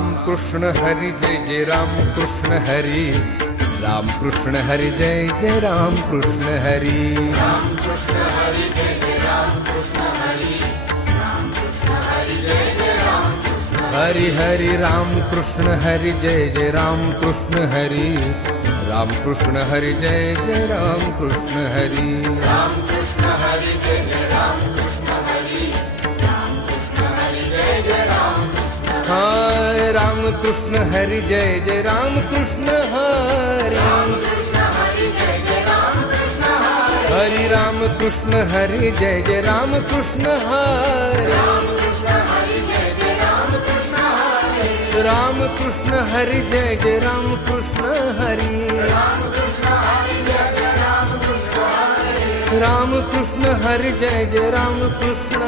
राम कृष्ण हरी जय जय राम कृष्ण हरी, राम कृष्ण हरी जय जय राम कृष्ण हरी, राम कृष्ण हरी जय जय राम कृष्ण हरी, राम कृष्ण हरी जय जय राम कृष्ण हरि हरि राम कृष्ण हरि जय जय राम कृष्ण हरि, राम कृष्ण हरि जय जय राम कृष्ण हरि, राम कृष्ण हरी जय जय राम कृष्ण हरी, राम कृष्ण हरी जय जय राम कृष्ण हाय राम कृष्ण हरि जय जय राम कृष्ण हरि, राम कृष्ण हरी जय जय राम कृष्ण हरी, हरि राम कृष्ण हरि जय जय राम कृष्ण हरि, राम कृष्ण हरी जय जय राम कृष्ण हरी, राम कृष्ण हरि जय जय राम कृष्ण हरि, राम कृष्ण हरी जय जय राम कृष्ण हरी, राम कृष्ण हरि जय जय राम कृष्ण